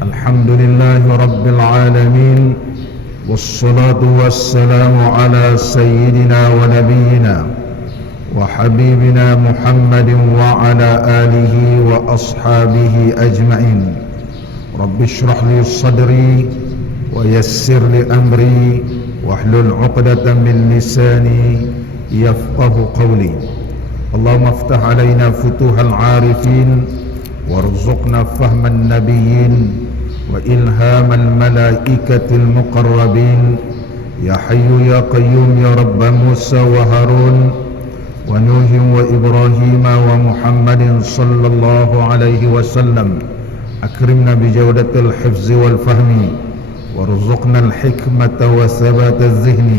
الحمد لله رب العالمين، والصلاة والسلام على سيدنا ونبينا وحبيبنا محمد وعلى آله وأصحابه أجمعين. رب اشرح لي صدري ويسر لي أمري واحلل عقدة من لساني يفقه قولي. اللهم افتح علينا فتوح العارفين وارزقنا فهم النبيين وإلهام الملائكة المقربين. يا حي يا قيوم يا رب موسى وهارون ونوح وإبراهيم ومحمد صلى الله عليه وسلم. أكرمنا بجودة الحفظ والفهم وارزقنا الحكمة وثبات الذهن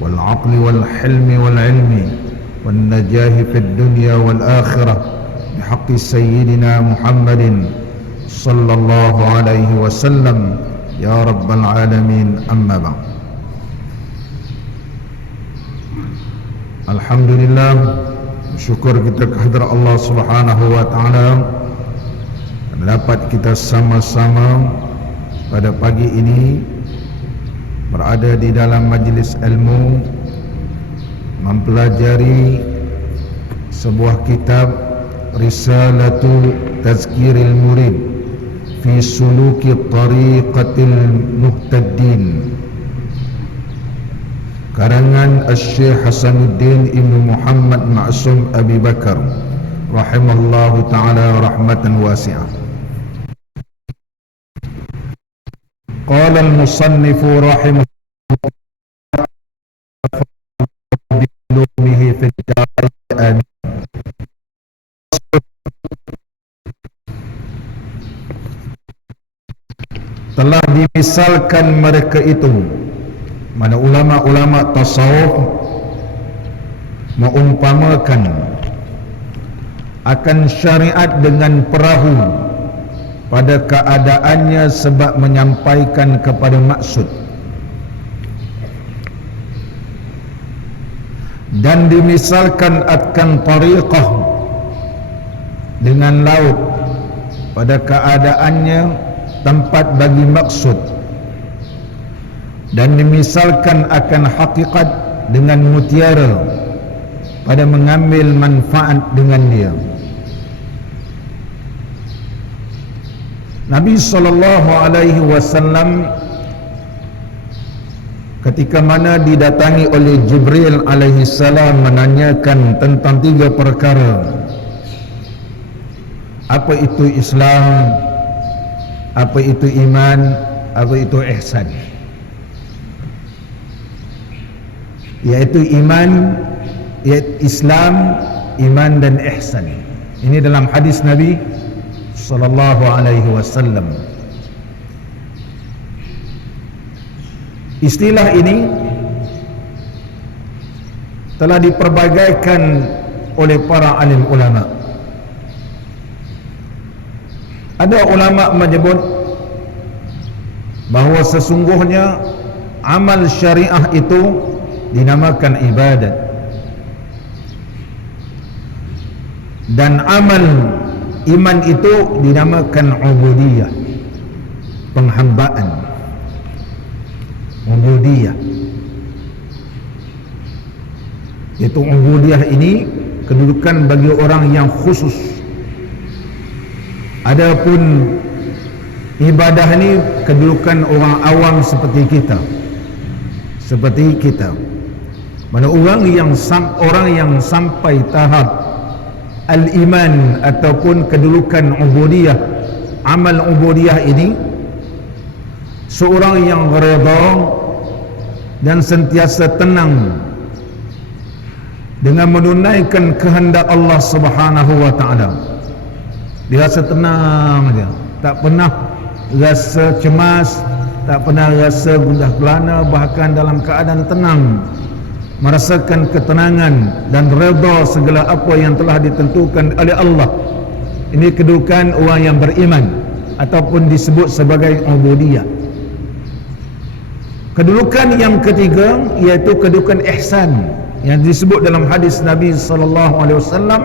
والعقل والحلم والعلم والنجاح في الدنيا والآخرة بحق سيدنا محمد صلى الله عليه وسلم يا رب العالمين. أما بعد. Alhamdulillah, syukur kita kehadrat Allah Subhanahu wa taala dapat kita sama-sama pada pagi ini berada di dalam majlis ilmu mempelajari sebuah kitab Risalatu Tazkiril Murid fi Suluki Tariqatil Muhtadin, karangan Syekh Hasanuddin Ibnu Muhammad Ma'sum Abi Bakar rahimallahu ta'ala rahmatan wasi'ah. Qala al-musannifu rahimahullah bilumihi fi ad-dar. Telah dimisalkan mereka itu, mana ulama-ulama tasawuf mengumpamakan akan syariat dengan perahu pada keadaannya sebab menyampaikan kepada maksud, dan dimisalkan akan tariqah dengan laut pada keadaannya tempat bagi maksud, dan dimisalkan akan hakikat dengan mutiara pada mengambil manfaat dengan dia. Nabi SAW ketika mana didatangi oleh Jibril alaihi salam menanyakan tentang 3 perkara. Apa itu Islam, apa itu iman, apa itu ihsan. Yaitu iman, yaitu Islam, iman dan ihsan. Ini dalam hadis Nabi sallallahu alaihi wasallam. Istilah ini telah diperbagaikan oleh para alim ulama. Ada ulama menyebut bahawa sesungguhnya amal syariah itu dinamakan ibadat, dan amal iman itu dinamakan ubudiyah, penghambaan. Ubudiyah, yaitu ubudiyah ini kedudukan bagi orang yang khusus. Adapun ibadah ini kedudukan orang awam seperti kita. Mana orang yang sampai tahap al-iman ataupun kedudukan ubudiyah, amal ubudiyah ini, seorang yang redha dan sentiasa tenang dengan menunaikan kehendak Allah Subhanahu wa taala. Dia rasa tenang dia, tak pernah rasa cemas, tak pernah rasa gundah gulana, bahkan dalam keadaan tenang merasakan ketenangan dan redha segala apa yang telah ditentukan oleh Allah. Ini kedudukan orang yang beriman ataupun disebut sebagai ubudiyah. Kedudukan yang ketiga iaitu kedudukan ihsan yang disebut dalam hadis Nabi sallallahu alaihi wasallam,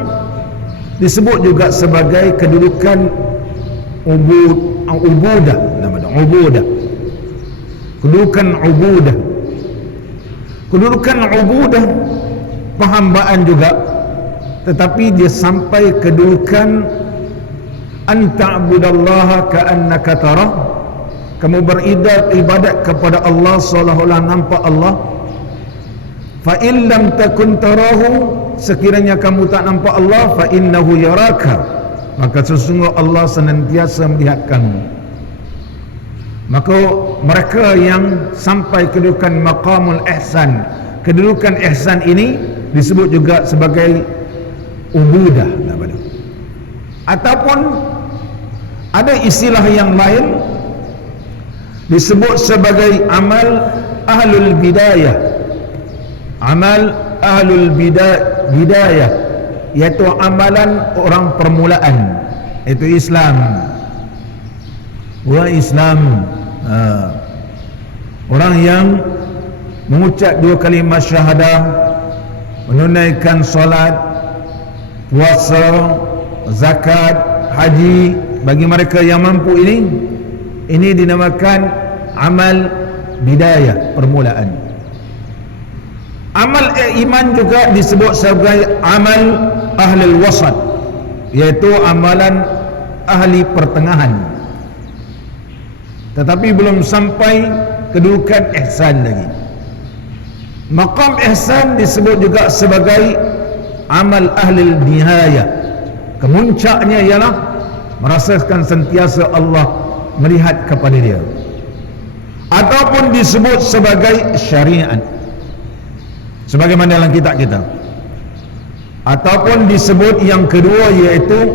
disebut juga sebagai kedudukan ubudah, nama dia ubudah. Kedudukan ubudah, perhambaan juga, tetapi dia sampai kedudukan an ta'budallaha ka'annaka tarah, kamu beribadat kepada Allah seolah-olah nampak Allah. Fa in lam takun tarahu, sekiranya kamu tak nampak Allah, fa innahu yaraka, maka sesungguhnya Allah senantiasa melihat kamu. Maka mereka yang sampai kedudukan maqamul ihsan, kedudukan ihsan ini disebut juga sebagai ubudah. Ataupun ada istilah yang lain disebut sebagai amal ahlul bidayah. Amal ahlul bidayah, iaitu amalan orang permulaan, itu Islam. Orang yang mengucap 2 kalimat syahadah, menunaikan solat, puasa, zakat, haji, bagi mereka yang mampu ini dinamakan amal bidayah, permulaan. Amal iman juga disebut sebagai amal ahlul wasat, iaitu amalan ahli pertengahan, tetapi belum sampai kedudukan ihsan lagi. Maqam ihsan disebut juga sebagai amal ahli nihayah. Kemuncaknya ialah merasakan sentiasa Allah melihat kepada dia, ataupun disebut sebagai syariat sebagaimana dalam kitab kita, ataupun disebut yang kedua iaitu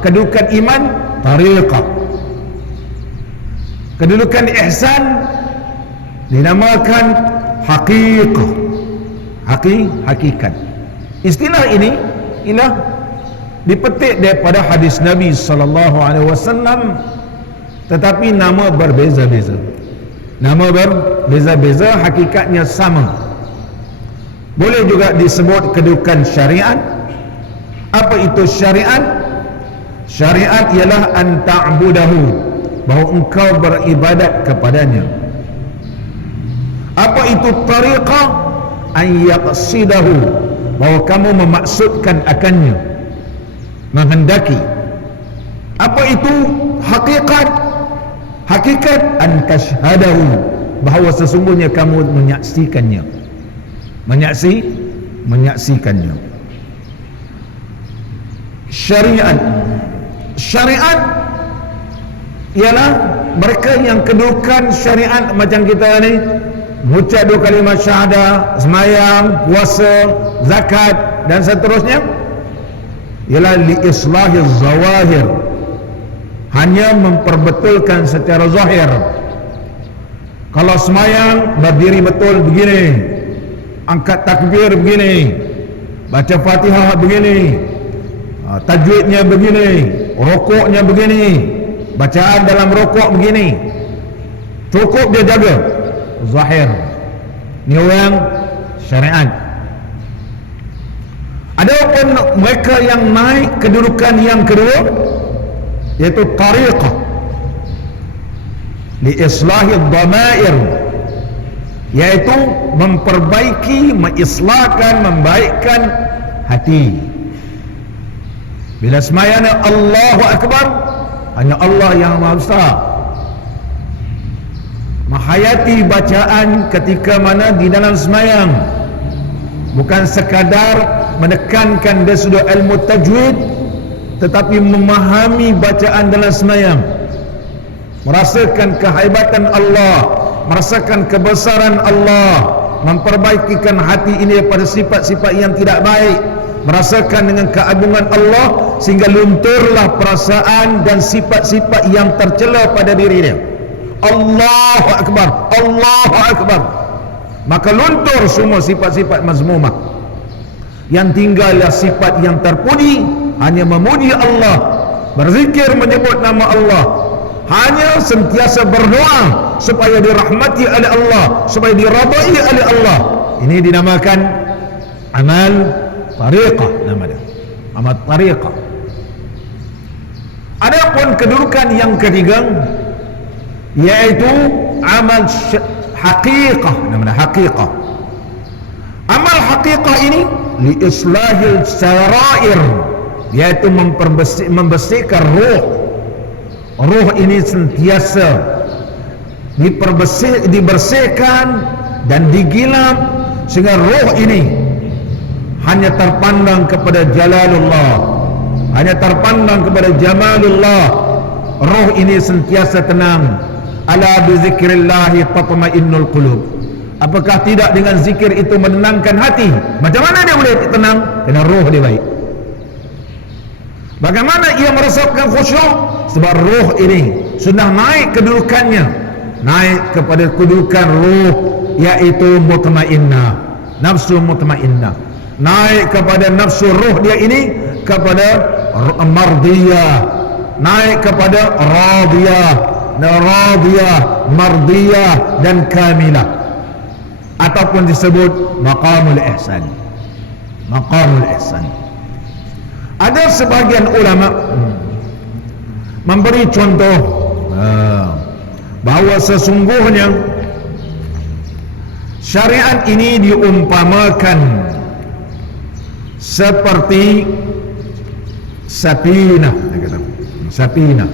kedudukan iman tariqah. Kedudukan ihsan dinamakan hakikat. Istilah ini ialah dipetik daripada hadis Nabi SAW, tetapi nama berbeza-beza. Hakikatnya sama. Boleh juga disebut kedudukan syariat. Apa itu syariat? Syariat ialah an ta'budahu, bahawa engkau beribadat kepadanya. Apa itu tariqah? An yaqsidahu, bahawa kamu memaksudkan akannya, menghendaki. Apa itu hakikat? Hakikat an tashhadahu, bahawa sesungguhnya kamu menyaksikannya. Menyaksikannya. Syariat ialah mereka yang kedudukan syariat macam kita ni, mengucap 2 kalimat syahadah, semayang, puasa, zakat dan seterusnya, ialah li islahiz zawahir, hanya memperbetulkan secara zahir. Kalau semayang berdiri betul begini, angkat takbir begini, baca Fatihah begini, tajwidnya begini, rukuknya begini, bacaan dalam rukuk begini, cukup dia jaga zahir. Ni orang syariat. Adapun mereka yang naik kedudukan yang kedua, iaitu tariqah li islahi dhamair, iaitu memperbaiki, mengislahkan, membaikkan hati. Bila semayang Allahu Akbar, hanya Allah yang Maha Besar, menghayati bacaan ketika mana di dalam semayang, bukan sekadar menekankan dari sudut ilmu tajwid, tetapi memahami bacaan dalam semayang, merasakan kehebatan Allah, merasakan kebesaran Allah, memperbaikikan hati ini daripada sifat-sifat yang tidak baik, merasakan dengan keagungan Allah, sehingga lunturlah perasaan dan sifat-sifat yang tercela pada dirinya. Allahu Akbar, Allahu Akbar, maka luntur semua sifat-sifat mazmumah. Yang tinggallah sifat yang terpuji, hanya memuji Allah, berzikir menyebut nama Allah, hanya sentiasa berdoa supaya dirahmati oleh Allah, supaya diradai oleh Allah. Ini dinamakan amal tariqah, nama dia amal tariqah. Adapun kedudukan yang ketiga, yaitu amal haqiqah. Namanya haqiqah. Amal haqiqah ini li islahil sarair, yaitu membersihkan ruh. Ruh ini sentiasa dibersihkan dan digilap, sehingga ruh ini hanya terpandang kepada jalalullah, hanya terpandang kepada jamalullah. Ruh ini sentiasa tenang. Ala bi zikrillahi tatma'innul qulub. Apakah tidak dengan zikir itu menenangkan hati? Macam mana dia boleh tenang? Kerana ruh dia baik. Bagaimana ia merasakan khusyuk? Sebab ruh ini sudah naik kedudukannya, naik kepada kedudukan ruh, yaitu mutmainnah, nafsu mutmainnah. Naik kepada nafsu ruh dia ini kepada mardiyah, naik kepada radiyah, mardiyah dan kamilah, ataupun disebut maqamul ihsan. Maqamul ihsan. Ada sebagian ulama memberi contoh bahawa sesungguhnya syariat ini diumpamakan seperti sapinah. Sapinah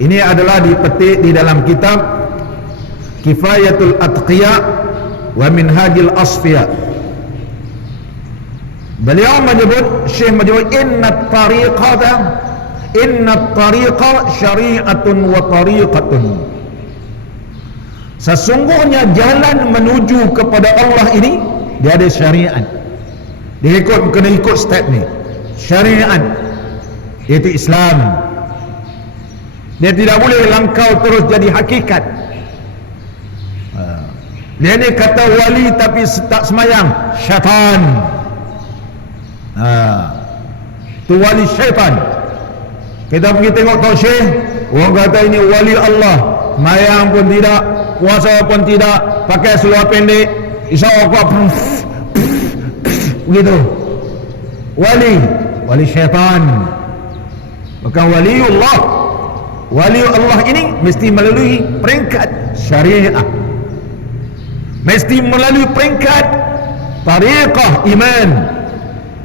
ini adalah dipetik di dalam kitab Kifayatul Atqiya wa Minhajil Asfiya. Beliau menyebut, Syekh menyebut, inna tariqa syari'atun wa tariqatun. Sesungguhnya jalan menuju kepada Allah ini, dia ada syariat. Dia kena ikut step ni. Syariat, iaitu Islam. Dia tidak boleh langkau terus jadi hakikat. Dia ni kata wali tapi tak semayang, syaitan. Tu wali syaitan. Kita pergi tengok tausyih, orang kata ini wali Allah, mayang pun tidak, puasa pun tidak, pakai seluar pendek, isyarat begitu. Wali syaitan. Bukan waliullah. Waliullah ini mesti melalui peringkat syariah, mesti melalui peringkat tariqah iman,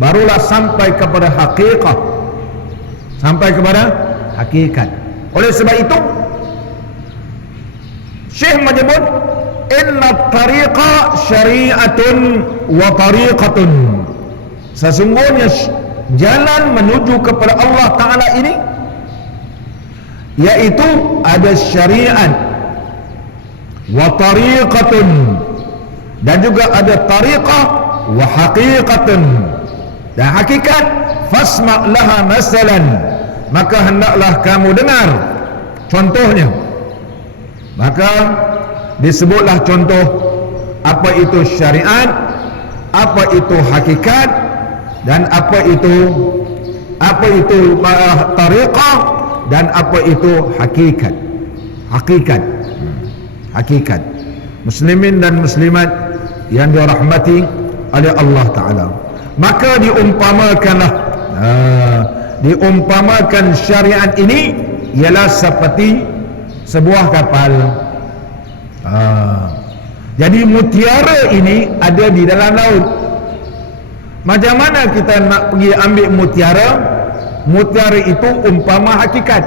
barulah sampai kepada hakikat, sampai kepada hakikat. Oleh sebab itu Syekh menyebut inna tariqa syari'atun wa tariqatun. Sesungguhnya jalan menuju kepada Allah Ta'ala ini yaitu ada syariat wa tariqatun, dan juga ada tariqah wa haqiqatun, dan hakikat. Fasma' laha masalan, maka hendaklah kamu dengar contohnya. Maka disebutlah contoh apa itu syariat, apa itu hakikat, dan apa itu tariqah, dan apa itu hakikat. Hakikat muslimin dan muslimat yang dirahmati oleh Allah Ta'ala. Maka diumpamakan syariat ini ialah seperti sebuah kapal. Jadi mutiara ini ada di dalam laut. Macam mana kita nak pergi ambil mutiara? Mutiara itu umpama hakikat.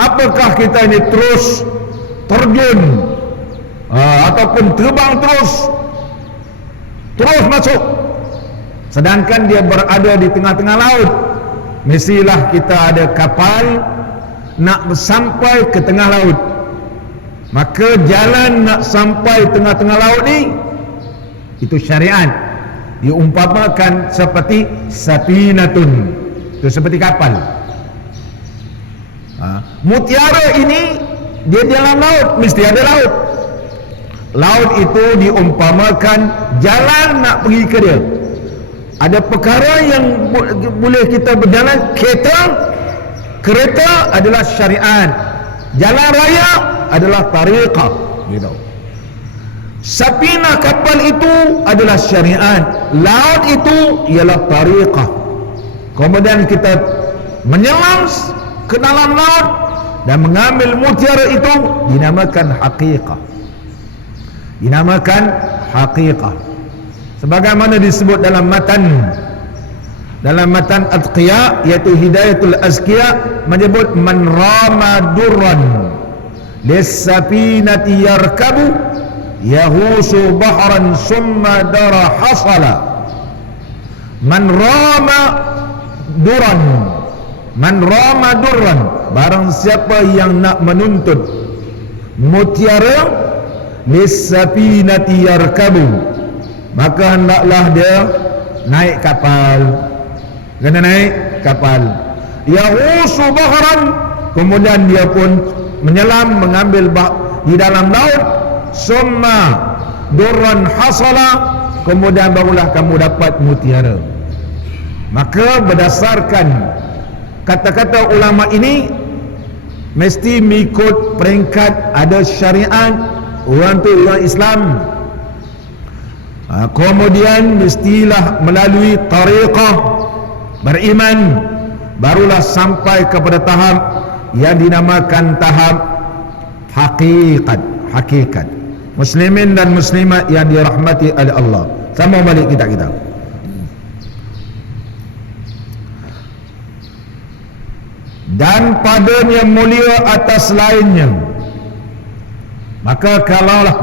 Apakah kita ini terus terjun ataupun terbang terus masuk, sedangkan dia berada di tengah-tengah laut? Mestilah kita ada kapal nak sampai ke tengah laut. Maka jalan nak sampai tengah-tengah laut ni, itu syariat. Diumpamakan seperti sapinatun, itu seperti kapal. Mutiara ini dia dalam laut, mesti ada laut. Laut itu diumpamakan jalan nak pergi ke dia. Ada perkara yang boleh kita berjalan. Kereta adalah syariat, jalan raya adalah tariqah, gitu. Sapinah kapal itu adalah syariat, laut itu ialah tariqah. Kemudian kita menyelam ke dalam laut dan mengambil mutiara itu dinamakan haqiqah. Dinamakan haqiqah. Sebagaimana disebut dalam matan Atqiya, iaitu Hidayatul Azkiya, menyebut man rama durran lis-safinati yarkabu yahusu bahran summa dara hasala. Man rama durran, barang siapa yang nak menuntut mutiara, lis-safinati yarkabu, maka hendaklah dia naik kapal. Kena naik kapal. Yahusu bahran, kemudian dia pun menyelam, mengambil di dalam laut. Summa durran hasala, kemudian barulah kamu dapat mutiara. Maka berdasarkan kata-kata ulama ini, mesti mengikut peringkat ada syariat orang tu orang Islam. Kemudian mestilah melalui tariqah beriman, barulah sampai kepada tahap yang dinamakan tahap hakikat. Muslimin dan muslimat yang dirahmati oleh Allah. Sama balik kita. Dan padanya mulia atas lainnya. Maka kalaulah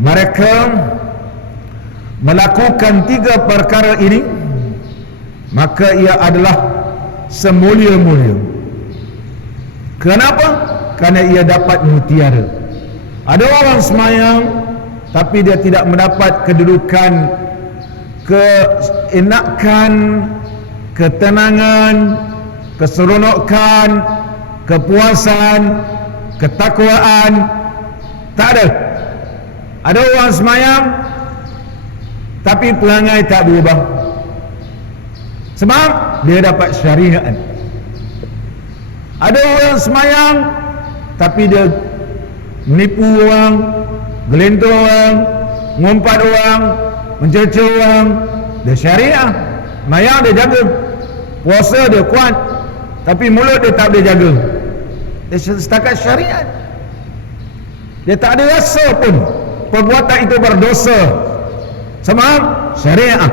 mereka melakukan 3 perkara ini, maka ia adalah semulia-mulia. Kenapa? Kerana ia dapat mutiara. Ada orang semayang tapi dia tidak mendapat kedudukan, keenakan, ketenangan, keseronokan, kepuasan, ketakwaan. Tak ada. Ada orang semayang tapi perangai tak berubah. Sebab dia dapat syariat. Ada orang semayang tapi dia menipu orang, gelentor orang, ngumpat orang, mencerca orang. Dia syariah. Semayang dia jaga, puasa dia kuat, tapi mulut dia tak boleh jaga. Dia setakat syariat. Dia tak ada rasa pun perbuatan itu berdosa. Sebab syariah.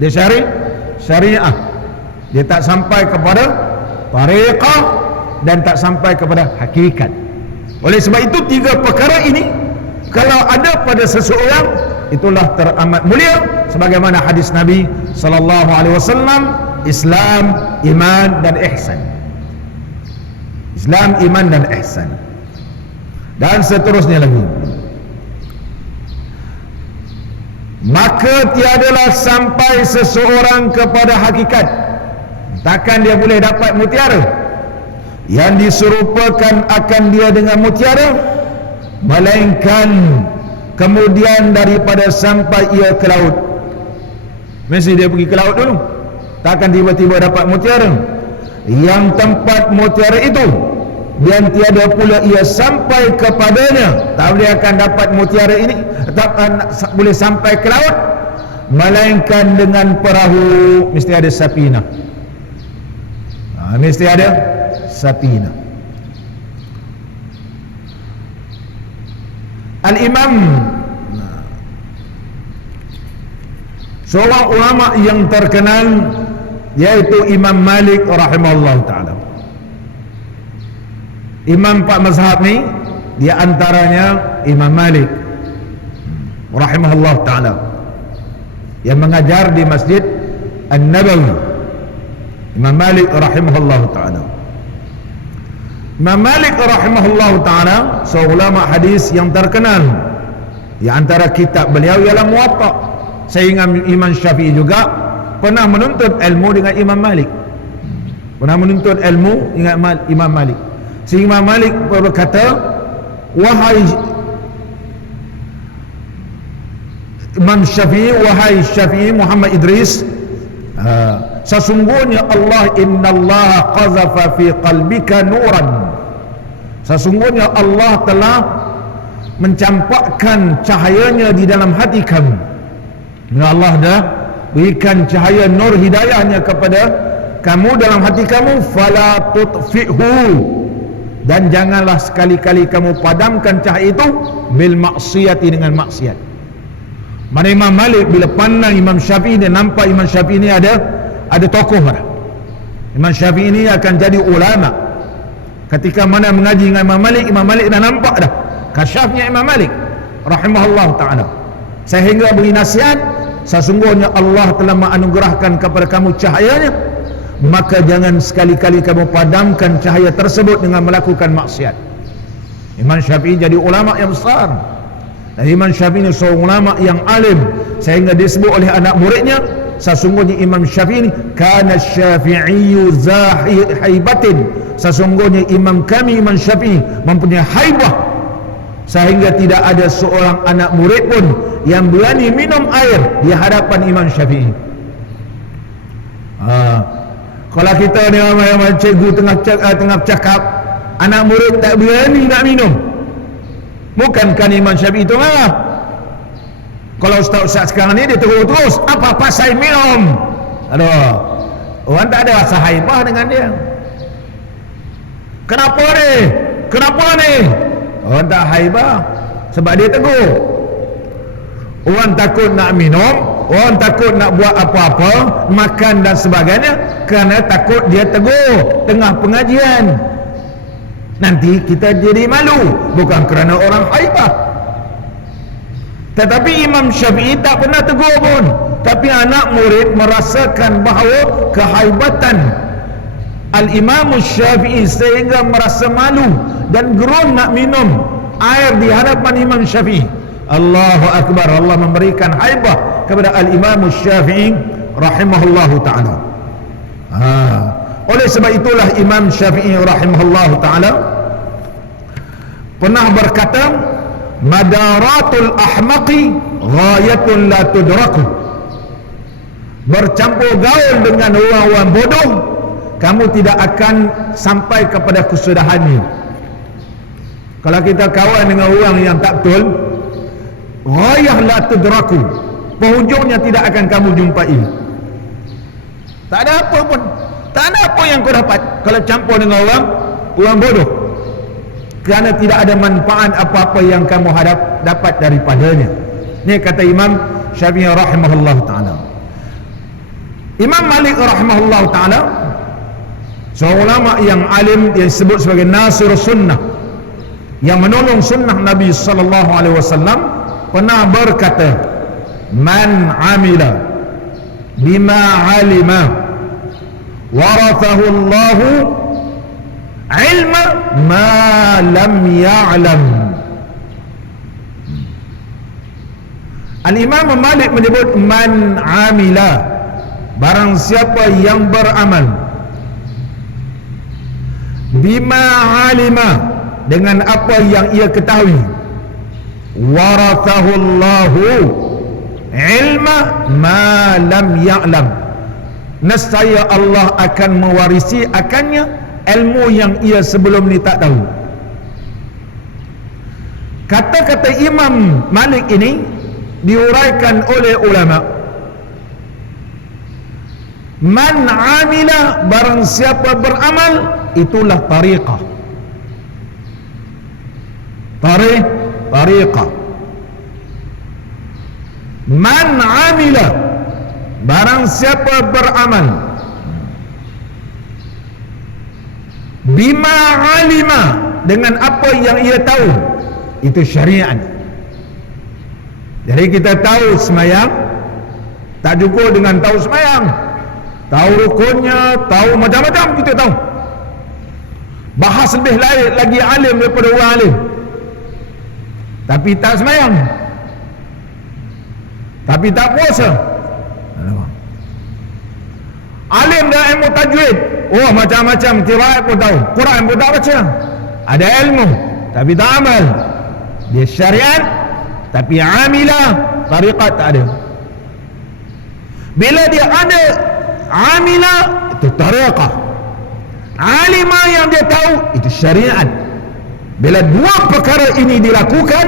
Dia syariah. Dia tak sampai kepada tariqah dan tak sampai kepada hakikat. Oleh sebab itu 3 perkara ini kalau ada pada seseorang, itulah teramat mulia, sebagaimana hadis Nabi sallallahu alaihi wasallam, Islam, iman dan ihsan. Islam, iman dan ihsan. Dan seterusnya lagi. Maka tiadalah sampai seseorang kepada hakikat, takkan dia boleh dapat mutiara yang diserupakan akan dia dengan mutiara, melainkan kemudian daripada sampai ia ke laut. Mesti dia pergi ke laut dulu, takkan tiba-tiba dapat mutiara. Yang tempat mutiara itu, dan tiada pula ia sampai kepadanya, tak boleh akan dapat mutiara ini, tak boleh sampai ke laut, melainkan dengan perahu. Mesti ada safinah. Mesti ada safinah. Al-Imam, seorang ulama yang terkenal, yaitu Imam Malik rahimahullah ta'ala. Imam 4 mazhab ni, di antaranya Imam Malik rahimahullah ta'ala, yang mengajar di Masjid An-Nabawi. Imam Malik rahimahullah ta'ala. Imam Malik rahimahullah ta'ala seorang ulama hadis yang terkenal. Di antara kitab beliau ialah Muwatta. Sehingga Imam Syafi'i juga pernah menuntut ilmu dengan Imam Malik. Pernah menuntut ilmu dengan Imam Malik. Sehingga Imam Malik berkata, wahai Imam Syafi'i, wahai Syafi'i Muhammad Idris, sesungguhnya Allah, innallaha qazafa fi qalbika nuran, sesungguhnya Allah telah mencampakkan cahayanya di dalam hati kamu. Allah dah berikan cahaya nur hidayahnya kepada kamu dalam hati kamu, fala tutfi'hu, dan janganlah sekali-kali kamu padamkan cahaya itu bil maksiyati, dengan maksiat. Mana Imam Malik bila pandang Imam Syafi'i, dia nampak Imam Syafi'i ini ada tokoh dah. Imam Syafi'i ini akan jadi ulama. Ketika mana mengaji dengan Imam Malik dah nampak dah kasyafnya Imam Malik rahimahullah ta'ala, sehingga beri nasihat, sesungguhnya Allah telah menganugerahkan kepada kamu cahayanya, maka jangan sekali-kali kamu padamkan cahaya tersebut dengan melakukan maksiat. Imam Syafi'i jadi ulama yang besar, dan Imam Syafi'i ini seorang ulama yang alim, sehingga disebut oleh anak muridnya, sesungguhnya Imam Syafi'i ini kana Syafi'iyyu haibatin, sesungguhnya imam kami Imam Syafi'i mempunyai haibah, sehingga tidak ada seorang anak murid pun yang berani minum air di hadapan Imam Syafi'i. Kalau kita ni cikgu tengah cakap, anak murid tak berani nak minum, bukankah Imam Syafi'i itu marah? Kalau ustaz sekarang ni dia terus apa pasal minum? Aduh, orang tak ada rasa haibah dengan dia. Kenapa ni? Orang tak haibah sebab dia tegur. Orang takut nak minum, orang takut nak buat apa-apa, makan dan sebagainya, kerana takut dia tegur tengah pengajian. Nanti kita jadi malu, bukan kerana orang haibah. Tetapi Imam Syafi'i tak pernah tegur pun, tapi anak murid merasakan bahawa kehaibatan Al-Imam Syafi'i sehingga merasa malu dan gerun nak minum air di hadapan Imam Syafi'i. Allahu Akbar, Allah memberikan haibah kepada Al-Imam Syafi'i rahimahullahu ta'ala. Oleh sebab itulah Imam Syafi'i rahimahullahu ta'ala pernah berkata, madaratul ahmaqi ghayatun la tudraku, bercampur gaul dengan orang-orang bodoh, kamu tidak akan sampai kepada kesudahannya. Kalau kita kawan dengan orang yang tak betul, ghayah la tudraku, penghujungnya tidak akan kamu jumpai. Tak ada apa pun, tak ada apa yang kau dapat kalau campur dengan orang bodoh, kerana tidak ada manfaat apa-apa yang kamu dapat daripadanya. Ini kata Imam Syafi'i rahimahullah ta'ala. Imam Malik rahimahullah ta'ala seorang ulama yang alim, yang disebut sebagai Nasir Sunnah, yang menolong sunnah Nabi sallallahu alaihi wasallam, pernah berkata, man amila bima alima warathahu Allahu ilma ma lam ya'lam. Al-Imam Malik menyebut man amila, barang siapa yang beramal, bima alima, dengan apa yang ia ketahui, warathahu Allahu ilma ma lam ya'lam, nescaya Allah akan mewarisi akannya ilmu yang ia sebelum ni tak tahu. Kata-kata Imam Malik ini diuraikan oleh ulama. Man amila, barang siapa beramal, itulah tariqah. Tariqah. Man amila, barang siapa beramal, bima alima, dengan apa yang ia tahu, itu syariat. Jadi kita tahu semayang tak cukup dengan tahu semayang, tahu rukunnya, tahu macam-macam kita tahu. Bahas lebih lain lagi alim daripada orang alim, tapi tak semayang, tapi tak puasa. Alim dan ilmu tajwid, oh macam-macam, qiraat pun tahu, Quran pun tak baca. Ada ilmu tapi tak amal. Dia syariat tapi amilah, tariqat tak ada. Bila dia ada amilah, itu tariqah. Alimah yang dia tahu, itu syariat. Bila dua perkara ini dilakukan,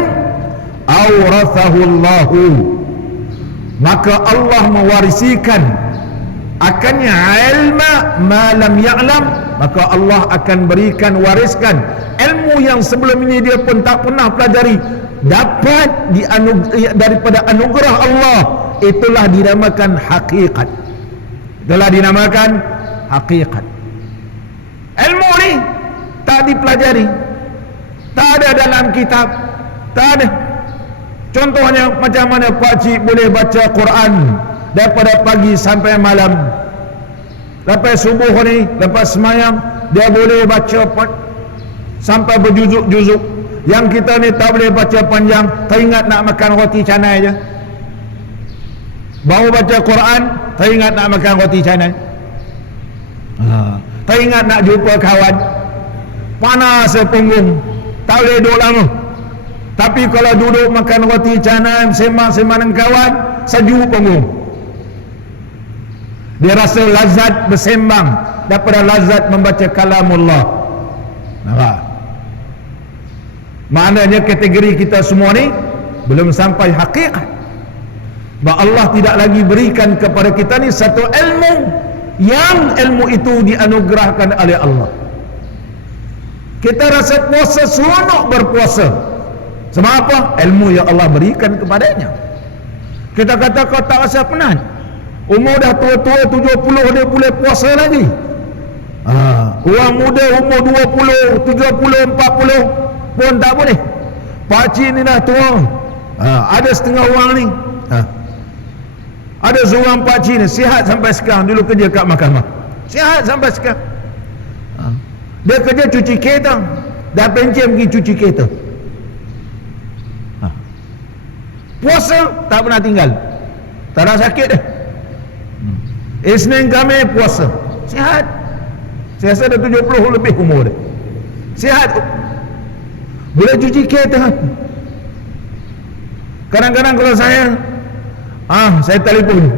awrathahu Allahu, maka Allah mewarisikan akannya ilma ma lam ya'lam, maka Allah akan berikan, wariskan ilmu yang sebelum ini dia pun tak pernah pelajari, dapat daripada anugerah Allah. Itulah dinamakan hakikat. Itulah dinamakan hakikat. Ilmu ni tak dipelajari, tak ada dalam kitab, tak ada. Contohnya macam mana Pak Cik boleh baca Quran daripada pagi sampai malam, lepas subuh ni, lepas semayang dia boleh baca sampai berjuzuk-juzuk. Yang kita ni tak boleh baca panjang, teringat nak makan roti canai je. Baru baca Quran, teringat nak makan roti canai, teringat nak jumpa kawan, panas punggung, tak boleh duduk lama. Tapi kalau duduk makan roti canai, sembang-sembang dengan kawan, sejuk punggung. Dia rasa lazat bersembang daripada lazat membaca kalamullah. Nampak? Maknanya kategori kita semua ni belum sampai hakikat. Bahawa Allah tidak lagi berikan kepada kita ni satu ilmu, yang ilmu itu dianugerahkan oleh Allah. Kita rasa puasa, seronok berpuasa. Sebab apa? Ilmu yang Allah berikan kepadanya. Kita kata kau tak rasa penat, umur dah tua-tua 70 dia boleh puasa lagi. Orang muda umur 20, 30, 40 pun tak boleh. Pakcik ni dah tua. Ada setengah orang ni, ada seorang pakcik ni sihat sampai sekarang, dulu kerja kat mahkamah, sihat sampai sekarang. Dia kerja cuci kereta, dah pencen pergi cuci kereta. Puasa tak pernah tinggal, tak ada sakit dah. Isnin Khamis puasa, sihat. Saya rasa dah 70 lebih umur dia, sihat, boleh cuci kereta. Kadang-kadang kalau saya telefon,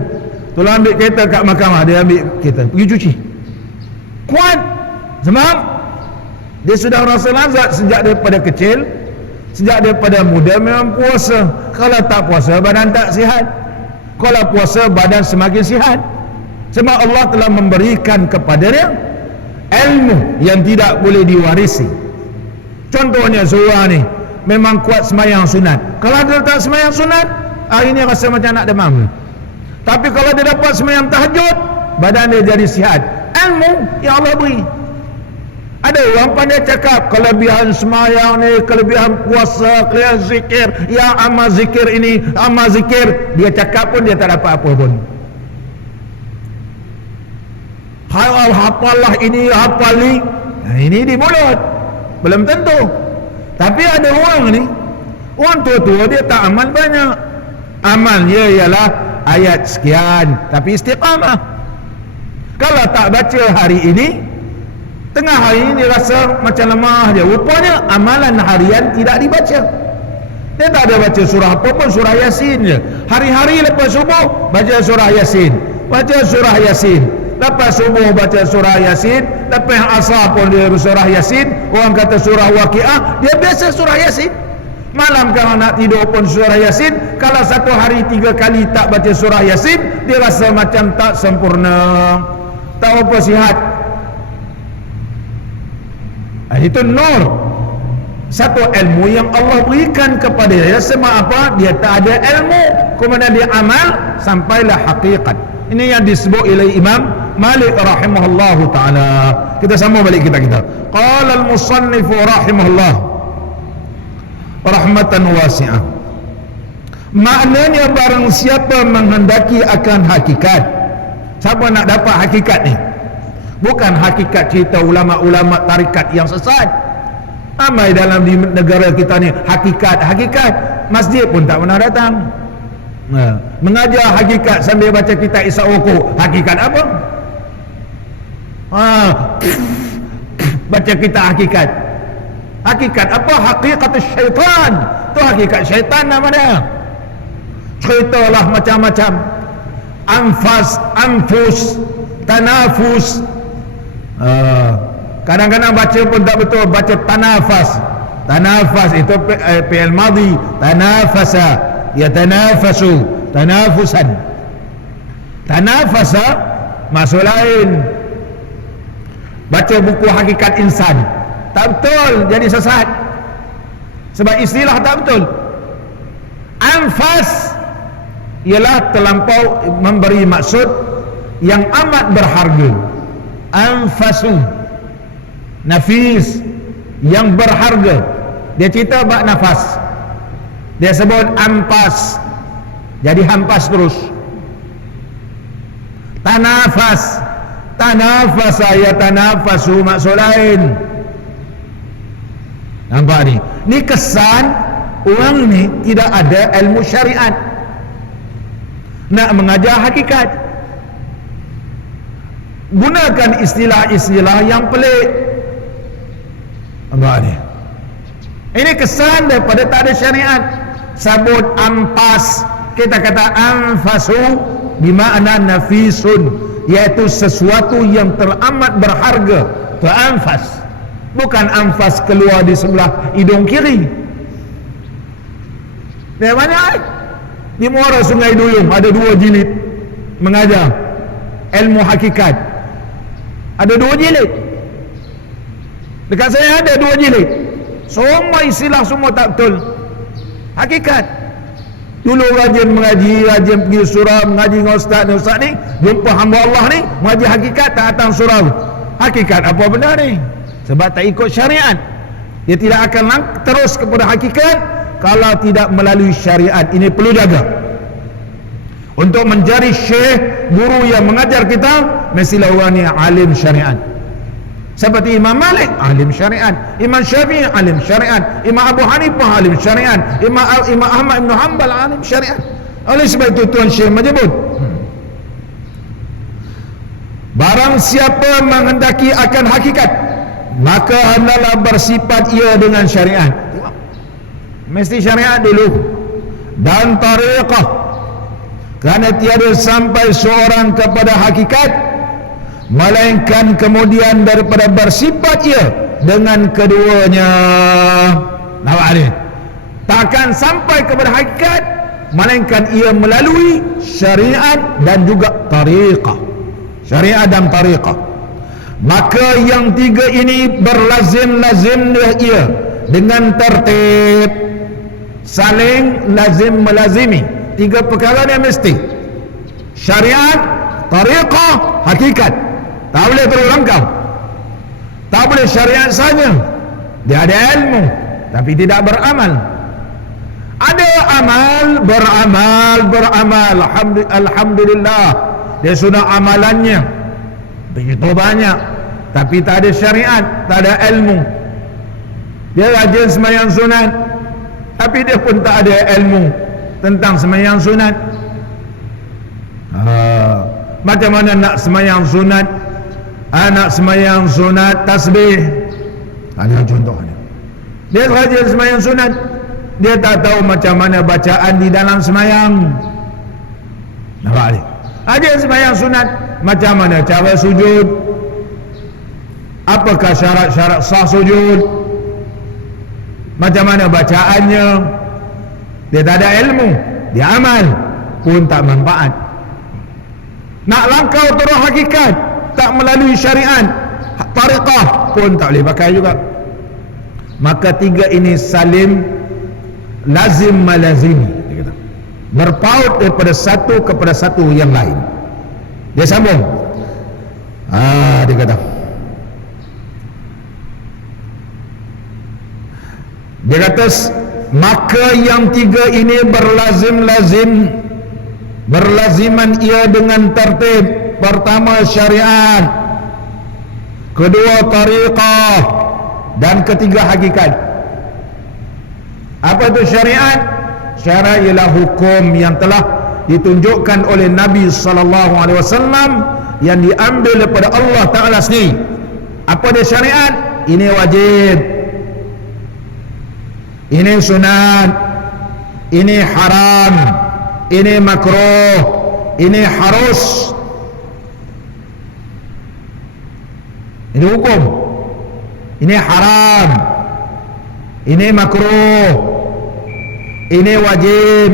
tolong ambil kereta kat mahkamah, dia ambil kereta pergi cuci. Kuat. Sebab dia sudah rasa lazat sejak daripada kecil, sejak daripada muda memang puasa. Kalau tak puasa badan tak sihat, kalau puasa badan semakin sihat. Sebab Allah telah memberikan kepada dia ilmu yang tidak boleh diwarisi. Contohnya seorang ni memang kuat semayang sunat, kalau dia tak semayang sunat, hari ni rasa macam nak demam. Tapi kalau dia dapat semayang tahajud, badan dia jadi sihat. Ilmu yang Allah beri. Ada orang pandai cakap kelebihan semayang ni, kelebihan puasa, kelebihan zikir, yang amal zikir ini, amal zikir, dia cakap pun dia tak dapat apa pun. Hafallah ini, hafal ni, ini di mulut, belum tentu. Tapi ada orang ni, orang tua-tua dia tak amal banyak, amalnya ialah ayat sekian, tapi istiqamah. Kalau tak baca hari ini, tengah hari ini rasa macam lemah dia, rupanya amalan harian tidak dibaca. Dia tak ada baca surah apa pun, surah Yasin je. Hari-hari lepas subuh baca surah Yasin, baca surah Yasin, lepas subuh baca surah Yasin, lepas asar pun dia surah Yasin. Orang kata surah Waqiah, dia biasa surah Yasin. Malam kalau nak tidur pun surah Yasin. Kalau satu hari 3 kali tak baca surah Yasin, dia rasa macam tak sempurna, tak apa sihat. Itu nur, satu ilmu yang Allah berikan kepada dia. Sebab apa? Dia tak ada ilmu, kemudian dia amal sampailah hakikat. Ini yang disebut oleh Imam Malik rahimahullahu ta'ala. Kita sambung balik kita. Qala al-musannif rahimahullah rahmatan wasi'ah. Maknanya barang siapa menghendaki akan hakikat. Siapa nak dapat hakikat ni? Bukan hakikat cerita ulama-ulama tarikat yang sesat. Ramai dalam di negara kita ni hakikat, masjid pun tak pernah datang. Mengajar hakikat sambil baca kitab Isyak Rukuk, hakikat apa? Baca kitab hakikat apa? Hakikat syaitan. Tu hakikat syaitan nama dia. Ceritalah macam-macam, anfus, tanafus. Kadang-kadang baca pun tak betul, baca tanafas itu fi'il madhi, tanafasa, yatanafasu, tanafusan. Tanafasa maksud lain. Baca buku Hakikat Insan, tak betul, jadi sesat. Sebab istilah tak betul. Anfas ialah terlampau memberi maksud yang amat berharga. Anfasu, nafis, yang berharga. Dia cerita bab nafas, dia sebut ampas, jadi hampas terus. Tanafas, tanafasa ya tanafasu, maksud lain. Nampak ni? Ni kesan orang ni tidak ada ilmu syariat, nak mengajar hakikat, gunakan istilah-istilah yang pelik. Nampak ni? Ini kesan daripada tak ada syariat. Sabut ampas, kita kata anfasu bermakna nafisun, iaitu sesuatu yang teramat berharga. Itu anfas, bukan anfas keluar di sebelah hidung kiri. Dari mana? Di muara Sungai Duyung ada 2 jilid mengajar ilmu hakikat. Ada 2 jilid. Dekat saya ada 2 jilid. Semua istilah semua tak betul. Hakikat. Dulu rajin mengaji, rajin pergi surau, mengaji dengan ustaz ni, jumpa hamba Allah ni, mengaji hakikat, tak datang surau. Hakikat apa benda ni? Sebab tak ikut syariat. Dia tidak akan terus kepada hakikat kalau tidak melalui syariat. Ini perlu jaga. Untuk menjadi syekh, guru yang mengajar kita, mestilah orang ni alim syariat. Seperti Imam Malik, alim syariat. Imam Syafi'i, alim syariat. Imam Abu Hanifah, alim syariat. Imam Ahmad bin Hanbal, alim syariat. Oleh sebab itu Tuan Syekh menyebut, barang siapa menghendaki akan hakikat, maka hendaklah bersifat ia dengan syariat. Mesti syariat dulu dan tariqah, kerana tiada sampai seorang kepada hakikat melainkan kemudian daripada bersifat ia dengan keduanya. Nampak ni? Takkan sampai kepada hakikat melainkan ia melalui syariat dan juga tariqah. Syariat dan tariqah. Maka yang 3 ini berlazim-lazim ia dengan tertib, saling lazim melazimi. 3 perkara ni mesti: syariat, tariqah, hakikat. Tak boleh terlengkap. Tak boleh syariat saja, dia ada ilmu tapi tidak beramal. Ada amal, beramal, alhamdulillah, dia sudah amalannya begitu banyak, tapi tak ada syariat, tak ada ilmu. Dia rajin sembahyang sunat, tapi dia pun tak ada ilmu tentang sembahyang sunat. Macam mana nak sembahyang sunat? Nak sembahyang sunat tasbih, ada contohnya. Dia rajin sembahyang sunat, dia tak tahu macam mana bacaan di dalam sembahyang. Nampak ni? Ada sembahyang sunat, macam mana cara sujud, apakah syarat-syarat sah sujud, macam mana bacaannya. Dia tak ada ilmu, dia amal pun tak manfaat. Nak langkau terus hakikat, tak melalui syariat, tariqah pun tak boleh pakai juga. Maka 3 ini salim lazim malazimi, dia kata, berpaut daripada satu kepada satu yang lain. Dia sambung, dia kata, maka yang 3 ini berlaziman ia dengan tertib. Pertama syariat, kedua tariqah, dan ketiga hakikat. Apa itu syariat? Syariat ialah hukum yang telah ditunjukkan oleh Nabi SAW, yang diambil daripada Allah Ta'ala sendiri. Apa dia syariat? Ini wajib, ini sunat, ini haram, ini makruh, ini harus. Ini hukum, ini haram, ini makruh, ini wajib,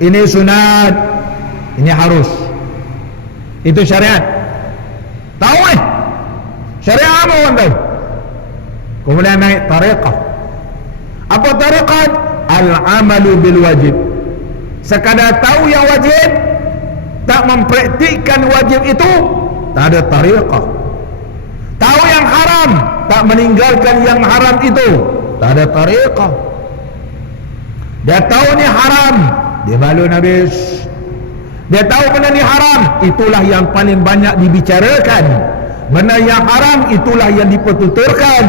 ini sunat, ini harus. Itu syariat. Tahu syariat apa orang tahu? Kemudian naik tariqah. Apa tariqah? Al-amalu bil wajib. Sekadar tahu yang wajib, tak mempraktikkan wajib itu, tak ada tariqah. Tahu yang haram, tak meninggalkan yang haram itu, tak ada tariqah. Dia tahu ni haram, dia balun habis. Dia tahu benda ni haram, itulah yang paling banyak dibicarakan. Benda yang haram, itulah yang dipertuturkan,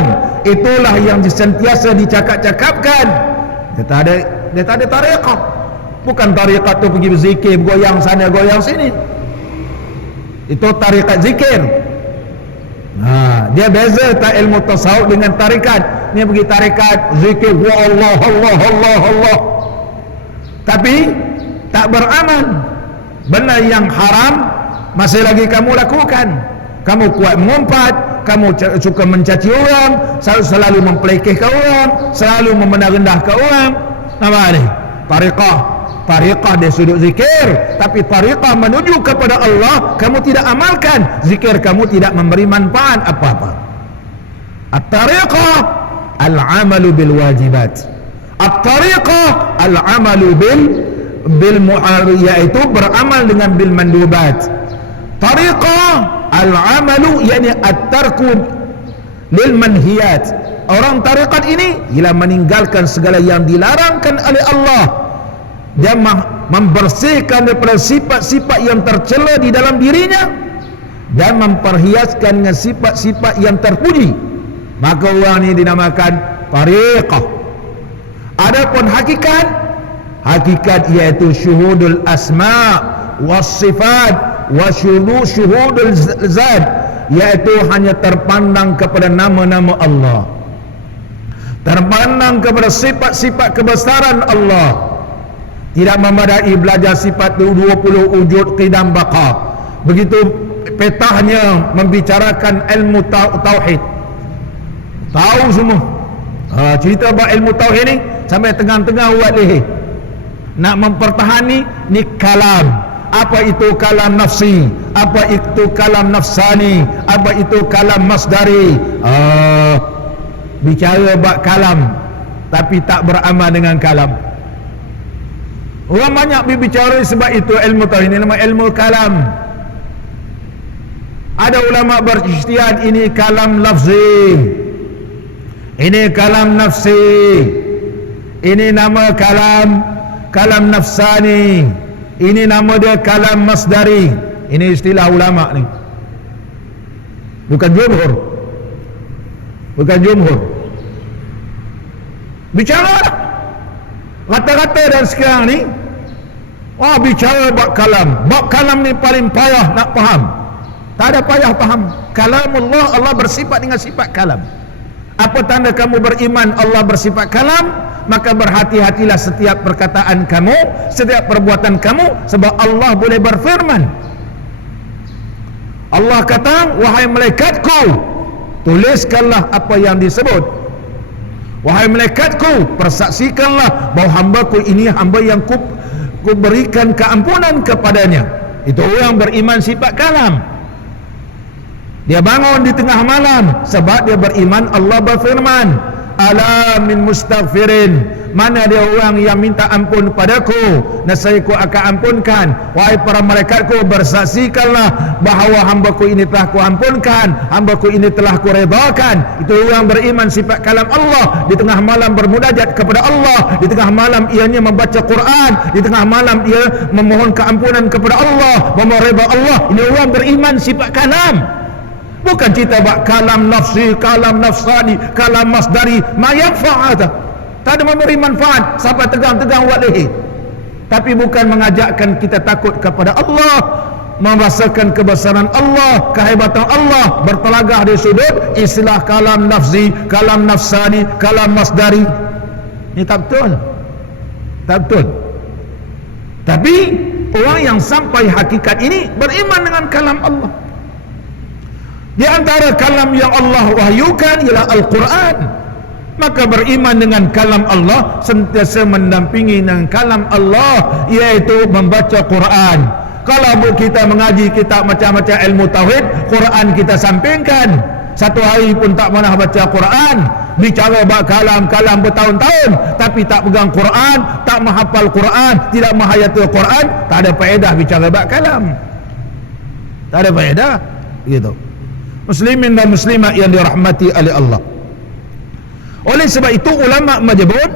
itulah yang sentiasa dicakap-cakapkan. Dia tak ada tariqah. Bukan tariqat tu pergi berzikir, goyang sana goyang sini. Itu tariqat zikir. Dia beza tak ilmu tasawuf dengan tarikat. Ni pergi tarikat zikir Allah Allah Allah Allah, tapi tak beramal. Benda yang haram masih lagi kamu lakukan. Kamu kuat mengumpat, kamu suka mencaci orang, selalu mempelekehkan orang, selalu memendah-rendahkan orang. Apa ni? Tariqah dia sudut zikir, tapi tariqah menuju kepada Allah kamu tidak amalkan. Zikir kamu tidak memberi manfaat apa-apa. At-tariqah al-amalu bil wajibat. At-tariqah al-amalu bil yaitu beramal dengan bil mandubat. Tariqah al-amalu yani at-tarku lil manhiyat. Orang tariqat ini ialah meninggalkan segala yang dilarangkan oleh Allah. Dia membersihkan daripada sifat-sifat yang tercela di dalam dirinya dan memperhiaskan dengan sifat-sifat yang terpuji. Maka orang ini dinamakan tariqah. Adapun hakikat iaitu syuhudul asma was sifat wa syuhudul zat, iaitu hanya terpandang kepada nama-nama Allah, terpandang kepada sifat-sifat kebesaran Allah. Tidak memadai belajar sifat 20 wujud qidam baqa. Begitu petahnya membicarakan ilmu tauhid, tahu semua. Cerita bab ilmu tauhid ni sampai tengah-tengah buat leher. Nak mempertahani ni kalam. Apa itu kalam nafsi, apa itu kalam nafsani, apa itu kalam masdari. Bicara bab kalam tapi tak beramal dengan kalam. Orang banyak berbicara sebab itu ilmu tauhid ini nama ilmu kalam. Ada ulama berijtihad, ini kalam lafzi, ini kalam nafsi, ini nama kalam nafsani, ini nama dia kalam masdari. Ini istilah ulama ni, bukan jumhur. Bicara rata-rata dan sekarang ni bicara bab kalam ni paling payah nak faham. Tak ada payah faham. Kalamullah, Allah bersifat dengan sifat kalam. Apa tanda kamu beriman Allah bersifat kalam? Maka berhati-hatilah setiap perkataan kamu, setiap perbuatan kamu, sebab Allah boleh berfirman. Allah kata, wahai malaikatku, tuliskanlah apa yang disebut. Wahai malaikatku, persaksikanlah bahawa hambaku ini hamba yang ku berikan keampunan kepadanya. Itu orang beriman sifat kalam. Dia bangun di tengah malam sebab dia beriman Allah berfirman, ala min mustaghfirin, mana dia orang yang minta ampun padaku, nescaya ku akan ampunkan. Wahai para malaikatku, bersaksikanlah bahawa hambaku ini telah ku ampunkan, hambaku ini telah ku redakan. Itu orang beriman sifat kalam Allah. Di tengah malam bermunajat kepada Allah, di tengah malam ianya membaca Quran, di tengah malam ia memohon keampunan kepada Allah, memohon redha Allah. Ini orang beriman sifat kalam. Bukan cerita bab kalam nafsi, kalam nafsani, kalam masdari, ma yanfa'ata. Tak ada memberi manfaat sampai tegang-tegang buat leher. Tapi bukan mengajakkan kita takut kepada Allah, merasakan kebesaran Allah, kehebatan Allah, bertelagah di sudut istilah kalam nafsi, kalam nafsani, kalam masdari. Ini tak betul. Tak betul. Tapi orang yang sampai hakikat ini beriman dengan kalam Allah. Di antara kalam yang Allah wahyukan ialah Al-Quran. Maka beriman dengan kalam Allah sentiasa mendampingi dengan kalam Allah, iaitu membaca Quran. Kalau kita mengaji kitab macam-macam ilmu tauhid, Quran kita sampingkan. Satu hari pun tak pernah baca Quran, bicara bab kalam-kalam bertahun-tahun, tapi tak pegang Quran, tak menghafal Quran, tidak menghayati Quran, tak ada faedah bicara bab kalam. Tak ada faedah gitu. Muslimin dan muslimat yang dirahmati oleh Allah. Oleh sebab itu ulama menyebut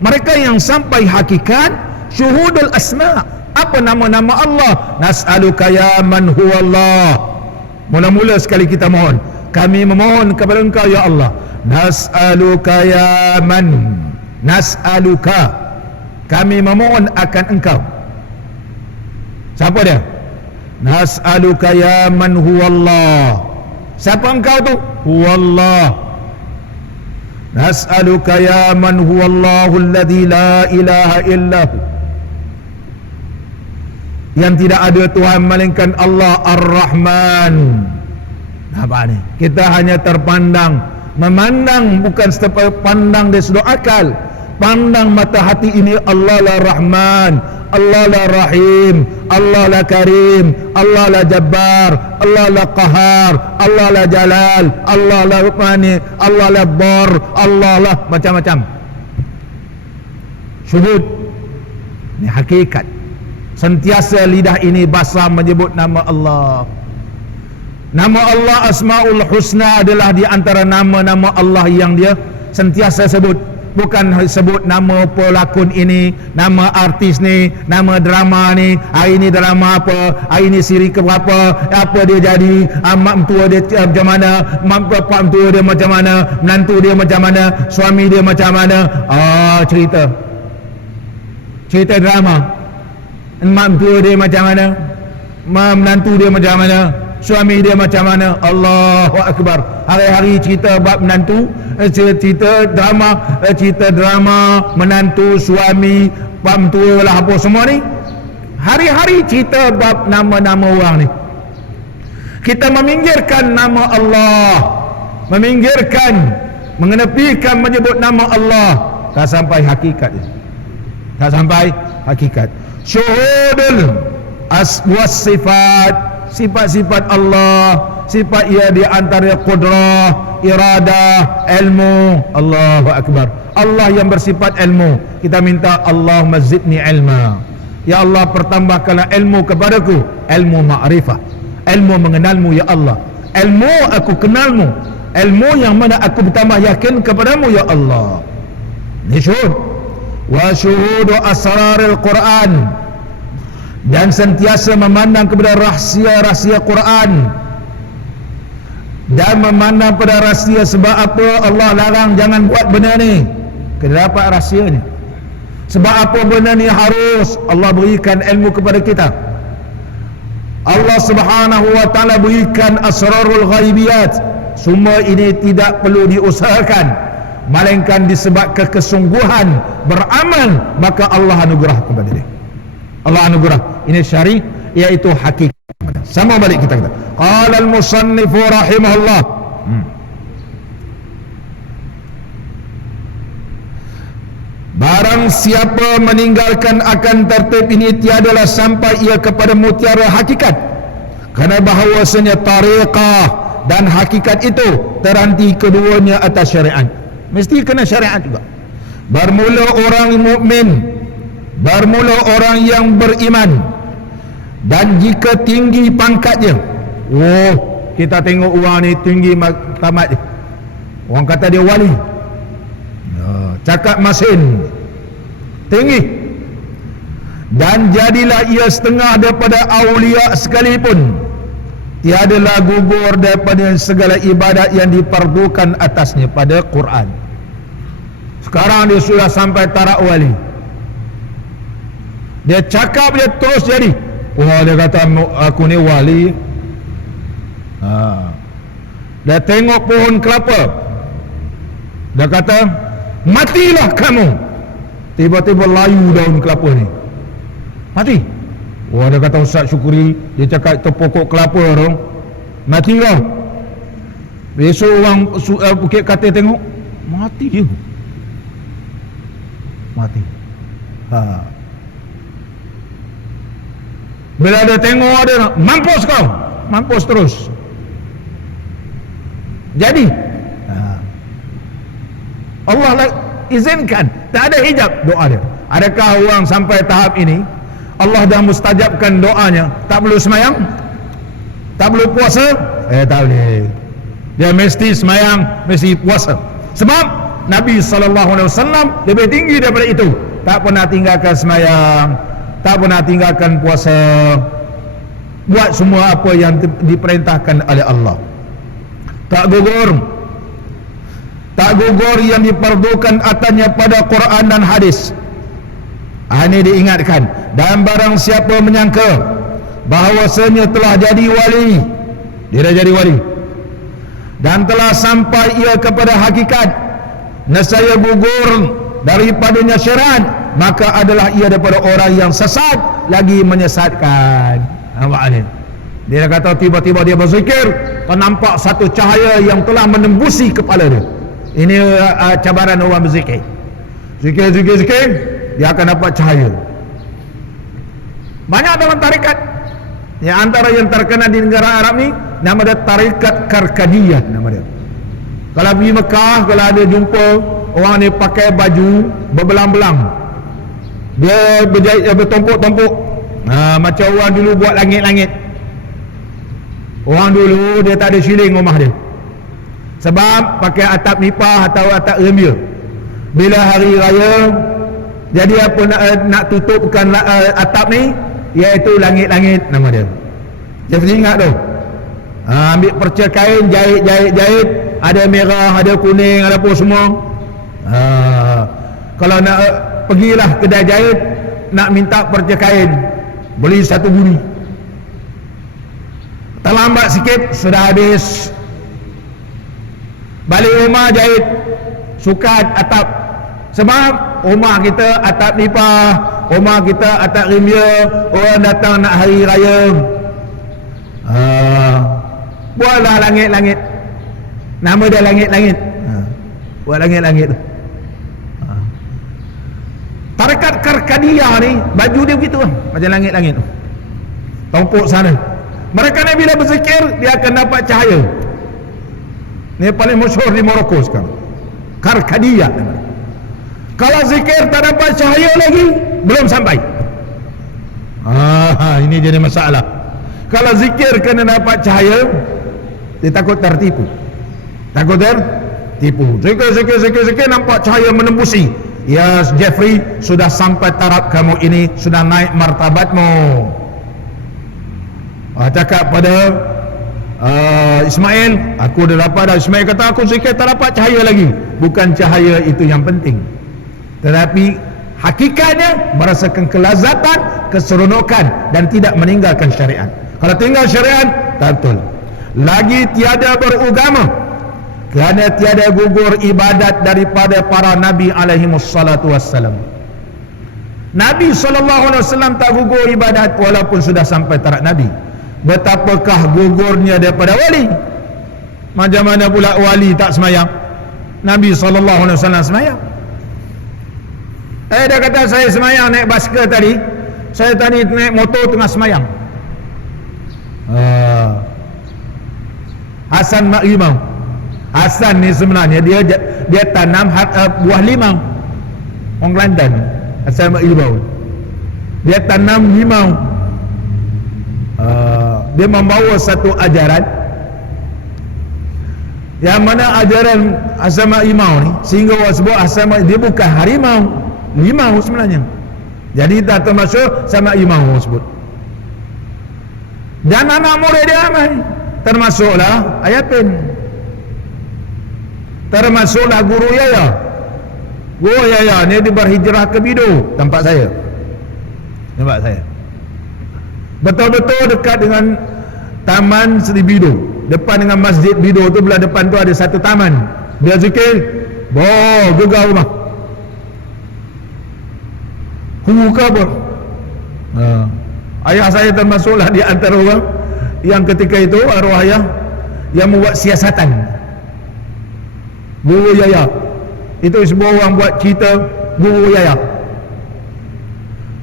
mereka yang sampai hakikat syuhudul asma'. Apa nama-nama Allah? Nas'aluka ya man huwallah. Mula-mula sekali kita mohon, kami memohon kepada Engkau ya Allah. Nas'aluka ya man. Nas'aluka, kami memohon akan Engkau. Siapa dia? Nas'aluka ya man huwallah. Siapa Engkau tu? Huwallah. Nas'aluka ya man huwallahu alladhi la ilaha illahu, yang tidak ada Tuhan melainkan Allah Ar-Rahman. Nampak ni? Kita hanya terpandang, memandang bukan setiap pandang dari sudut akal. Pandang mata hati ini, Allah la Rahman, Allah la Rahim, Allah la Karim, Allah la Jabbar, Allah la Qahar, Allah la Jalal, Allah la Mani, Allah la Bar, Allah la macam-macam. Syuhud ni hakikat. Sentiasa lidah ini basah menyebut nama Allah. Nama Allah Asmaul Husna adalah di antara nama-nama Allah yang dia sentiasa sebut. Bukan sebut nama pelakon ini, nama artis ni, nama drama ni, hari ni drama apa, hari ni siri ke berapa, apa dia jadi, mak mentua dia macam mana, mak bapak mentua dia macam mana, menantu dia macam mana, suami dia macam mana. Cerita drama. Mak mentua dia macam mana, mak menantu dia macam mana, suami dia macam mana. Allahu Akbar. Hari-hari cerita bab menantu, cerita drama menantu, suami, bab mentua lah apa semua ni. Hari-hari cerita bab nama-nama orang ni. Kita meminggirkan nama Allah, mengenepikan menyebut nama Allah, tak sampai hakikat. Tak sampai hakikat. Syuhudul was sifat, sifat-sifat Allah, sifat ia di antara qudrah, iradah, ilmu. Allahu Akbar. Allah yang bersifat ilmu, kita minta Allahumma zidni ilma. Ya Allah, pertambahkanlah ilmu kepadaku, ilmu ma'rifah, ilmu mengenalmu ya Allah, ilmu aku kenalmu, ilmu yang mana aku bertambah yakin kepadamu ya Allah. Ini syuhud. Wa syuhudu asraril Quran, dan sentiasa memandang kepada rahsia-rahsia Quran, dan memandang pada rahsia. Sebab apa Allah larang jangan buat benda ni? Kena dapat rahsianya. Sebab apa benda ni harus Allah berikan ilmu kepada kita. Allah Subhanahu wa taala berikan asrarul ghaibiyat. Semua ini tidak perlu diusahakan, melainkan disebabkan kesungguhan beramal, maka Allah anugerah kepada dia. Allah anugerah. Ini syar'i, iaitu hakikat. Sama balik kita kata. Qala al-musannifu rahimahullah. Barang siapa meninggalkan akan tertib ini, tiadalah sampai ia kepada mutiara hakikat. Kerana bahawasanya tariqah dan hakikat itu terhenti keduanya atas syariat. Mesti kena syariat juga. Bermula orang mukmin, bermula orang yang beriman, dan jika tinggi pangkatnya, kita tengok orang ni tinggi tamat dia, orang kata dia wali, cakap masin, tinggi, dan jadilah ia setengah daripada awliya sekalipun, tiadalah gugur daripada segala ibadat yang diperdukan atasnya pada Quran. Sekarang dia sudah sampai tarak wali, dia cakap dia terus jadi. Dia kata aku ni wali. Dia tengok pohon kelapa, dia kata matilah kamu. Tiba-tiba layu daun kelapa ni, mati. Dia kata Ustaz syukuri, dia cakap itu pokok kelapa tu matilah. Besok orang Bukit Katil tengok, mati je, mati. Bila dia tengok dia, mampus kau, mampus terus. Jadi Allah izinkan, tak ada hijab doa dia. Adakah orang sampai tahap ini Allah dah mustajabkan doanya, tak perlu semayang, tak perlu puasa? Tak boleh. Dia mesti semayang, mesti puasa. Sebab Nabi SAW lebih tinggi daripada itu. Tak pernah tinggalkan semayang, tak pernah tinggalkan puasa, buat semua apa yang diperintahkan oleh Allah. Tak gugur yang diperdukan atasnya pada Quran dan hadis. Ini diingatkan. Dan barang siapa menyangka bahawasanya telah jadi wali, dia dah jadi wali, dan telah sampai ia kepada hakikat, nescaya gugur daripadanya syariat, maka adalah ia daripada orang yang sesat lagi menyesatkan. Dia kata tiba-tiba dia berzikir, nampak satu cahaya yang telah menembusi kepala dia. Ini cabaran orang berzikir. Zikir, dia akan dapat cahaya. Banyak dalam tarikat. Yang antara yang terkenal di negara Arab ni, nama dia tarikat Karkadiyah nama dia. Kalau pergi Mekah, kalau ada jumpa orang ni pakai baju berbelang-belang, dia berjahit, bertumpuk-tumpuk, macam orang dulu buat langit-langit. Orang dulu dia tak ada siling rumah dia, sebab pakai atap nipah atau atap rembia. Bila hari raya, jadi apa nak tutupkan atap ni, iaitu langit-langit nama dia. Dia mesti ingat tu. Ambil perca kain, jahit, ada merah, ada kuning, ada apa semua. Kalau nak pergilah kedai jahit, nak minta perca kain, beli satu buli. Terlambat sikit sudah habis. Balik rumah jahit sukat atap. Sebab rumah kita atap nipah, rumah kita atap rembia, orang datang nak hari raya, buatlah langit-langit. Nama dia langit-langit. Buat langit-langit. Tarikat Karkadiyah ni baju dia begitu lah, macam langit-langit tu, tumpuk sana. Mereka ni bila berzikir, dia akan dapat cahaya. Ni paling masyhur di Morocco sekarang, Karkadiyah. Kalau zikir tak dapat cahaya lagi, belum sampai. Ini jadi masalah. Kalau zikir kena dapat cahaya, dia takut tertipu. Zikir nampak cahaya menembusi. Ya Jeffrey, sudah sampai taraf kamu ini, sudah naik martabatmu. Cakap pada Ismail, aku dah dapat dah. Ismail kata aku zikir tak dapat cahaya lagi. Bukan cahaya itu yang penting, tetapi hakikatnya merasakan kelazatan, keseronokan, dan tidak meninggalkan syariat. Kalau tinggal syariat, tak betul. Lagi tiada beragama, kerana tiada gugur ibadat daripada para Nabi alaihimussalatu wassalam. Nabi SAW tak gugur ibadat walaupun sudah sampai taraf Nabi. Betapakah gugurnya daripada wali? Macam mana pula wali tak semayang? Nabi SAW semayang. Dia kata saya semayang naik basikal tadi, saya tadi naik motor tengah semayang. Hasan Mak Limau. Hasan ni sebenarnya dia tanam buah limau. Orang Kelantan, Hasan Mak Limau. Dia tanam limau. Dia membawa satu ajaran, yang mana ajaran Hasan Mak Limau ni, sehingga orang sebut Hasan Mak, dia bukan harimau, limau sebenarnya. Jadi tak termasuk sama limau orang sebut. Dan anak murid dia ramai, termasuklah Ayatin, termasuklah Guru Yaya. Guru Yaya ni dia berhijrah ke Bido, tempat saya. Betul-betul dekat dengan Taman Seri Bido. Depan dengan Masjid Bido tu, belah depan tu ada satu taman. Dia zikir, gegar rumah. Ke apa? Ayah saya termasuklah di antara orang yang ketika itu arwah ayah yang membuat siasatan. Guru Yaya itu, semua orang buat cerita Guru Yaya.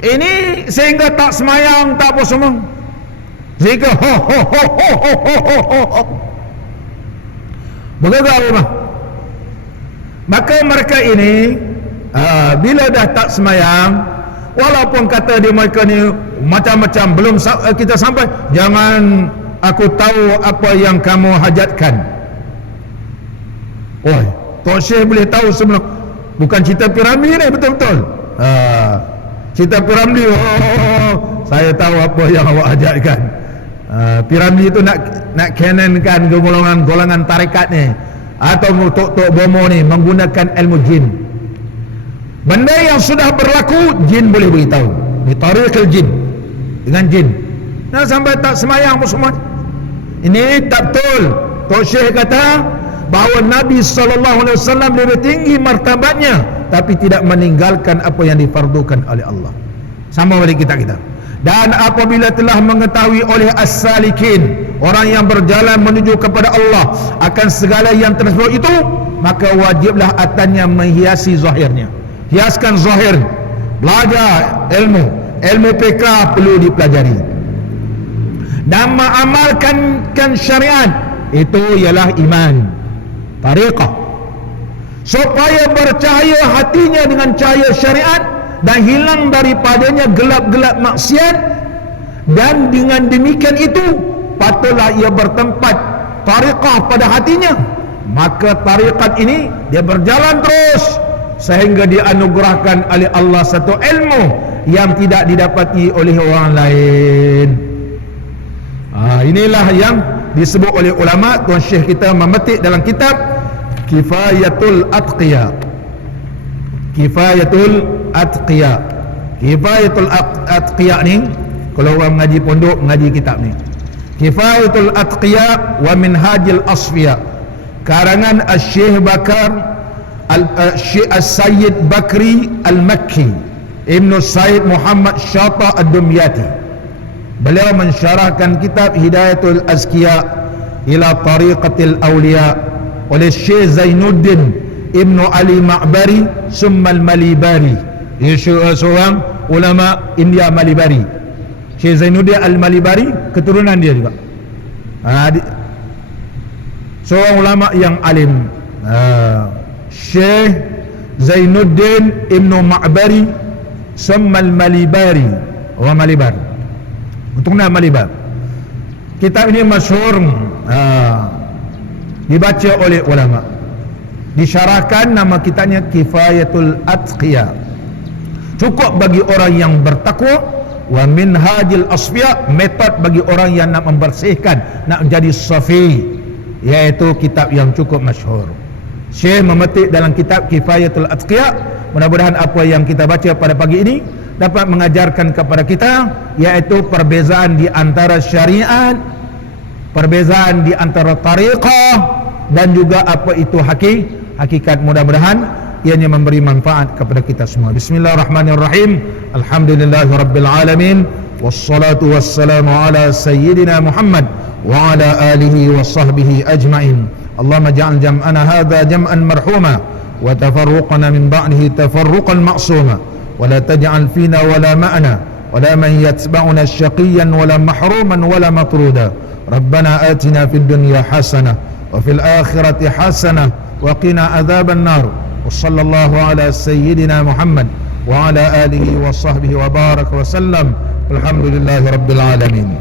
Ini sehingga tak semayang, tak apa semua. Sehingga ho ho ho ho ho ho ho ho ho. Bergegar rumah. Maka mereka ini bila dah tak semayang, walaupun kata dia mereka ni macam-macam, belum kita sampai, jangan aku tahu apa yang kamu hajatkan. Oi, Tok Syekh boleh tahu sebelum. Bukan cerita Piramli ni, betul-betul. Cerita Piramli, saya tahu apa yang awak hajatkan. Piramli itu nak canonkan golongan tarekat ni, atau tok-tok bomo ni menggunakan ilmu jin. Benda yang sudah berlaku, jin boleh beritahu. Ni tariqil jin, dengan jin. Nah, sampai tak semayang pun semua. Ini tak betul. Tok Syekh kata bahawa Nabi SAW lebih tinggi martabatnya, tapi tidak meninggalkan apa yang difardukan oleh Allah. Sama balik kita. Dan apabila telah mengetahui oleh as-salikin, orang yang berjalan menuju kepada Allah, akan segala yang tersebut itu, maka wajiblah atasnya menghiasi zahirnya. Hiaskan zahir. Belajar ilmu fiqh perlu dipelajari, dan mengamalkan syariat. Itu ialah iman, tariqah, supaya bercahaya hatinya dengan cahaya syariat, dan hilang daripadanya gelap-gelap maksiat. Dan dengan demikian itu patutlah ia bertempat tariqah pada hatinya. Maka tariqat ini dia berjalan terus sehingga dianugerahkan oleh Allah satu ilmu yang tidak didapati oleh orang lain. Inilah yang disebut oleh ulama. Tuan Syekh kita memetik dalam kitab Kifayatul Atqiya. Kifayatul Atqiya ni, kalau orang mengaji pondok, mengaji kitab ni, Kifayatul Atqiya wa Minhajil Asfiya, karangan Syekh Bakar Al-Sayyid Bakri Al-Makki Ibnu Sayyid Muhammad Syata Ad-Dumyati. Beliau mensyarahkan kitab Hidayatul Azkiya ila Tariqatil Awliya oleh Syekh Zainuddin Ibnu Ali Ma'bari Summal Malibari. Ia seorang ulama India Malibari. Syekh Zainuddin Al-Malibari, keturunan dia juga. Seorang ulama yang alim. Syekh Zainuddin Ibnu Ma'bari Summal Malibari, orang Malibar, untuknya Malibar. Kitab ini masyhur, dibaca oleh ulama. Disyarahkan, nama kitabnya Kifayatul Atqiya. Cukup bagi orang yang bertakwa. Wa Minhajil Asfiya, metod bagi orang yang nak membersihkan, nak menjadi safi, iaitu kitab yang cukup masyhur. Syekh memetik dalam kitab Kifayatul Atqiya. Mudah-mudahan apa yang kita baca pada pagi ini dapat mengajarkan kepada kita, iaitu perbezaan di antara syariat, perbezaan di antara tariqah, dan juga apa itu hakikat. Mudah-mudahan ianya memberi manfaat kepada kita semua. Bismillahirrahmanirrahim. Alhamdulillahirabbil alamin, wassalatu wassalamu ala sayyidina Muhammad wa ala alihi wa sahbihi ajmain. Allahumma ja'al jam'ana hadha jam'an marhuma, wa tafarruqana min ba'dihi tafarruqan ma'suma, wa la taj'al fina wa la ma'na wa la man yatba'una syaqiyyan wa la mahruman wa la matruda. Rabbana atina fid dunya hasanah wa fil akhirati hasanah wa qina adzaban nar. Wa sallallahu ala sayyidina Muhammad wa ala alihi wa sahbihi wa baraka wa sallam. Alhamdulillahi rabbil alamin.